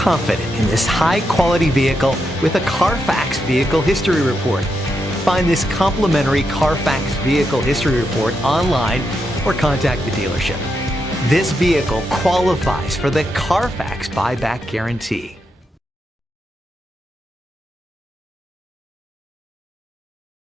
confident in this high-quality vehicle with a Carfax Vehicle History Report. Find this complimentary Carfax Vehicle History Report online or contact the dealership. This vehicle qualifies for the Carfax Buyback Guarantee.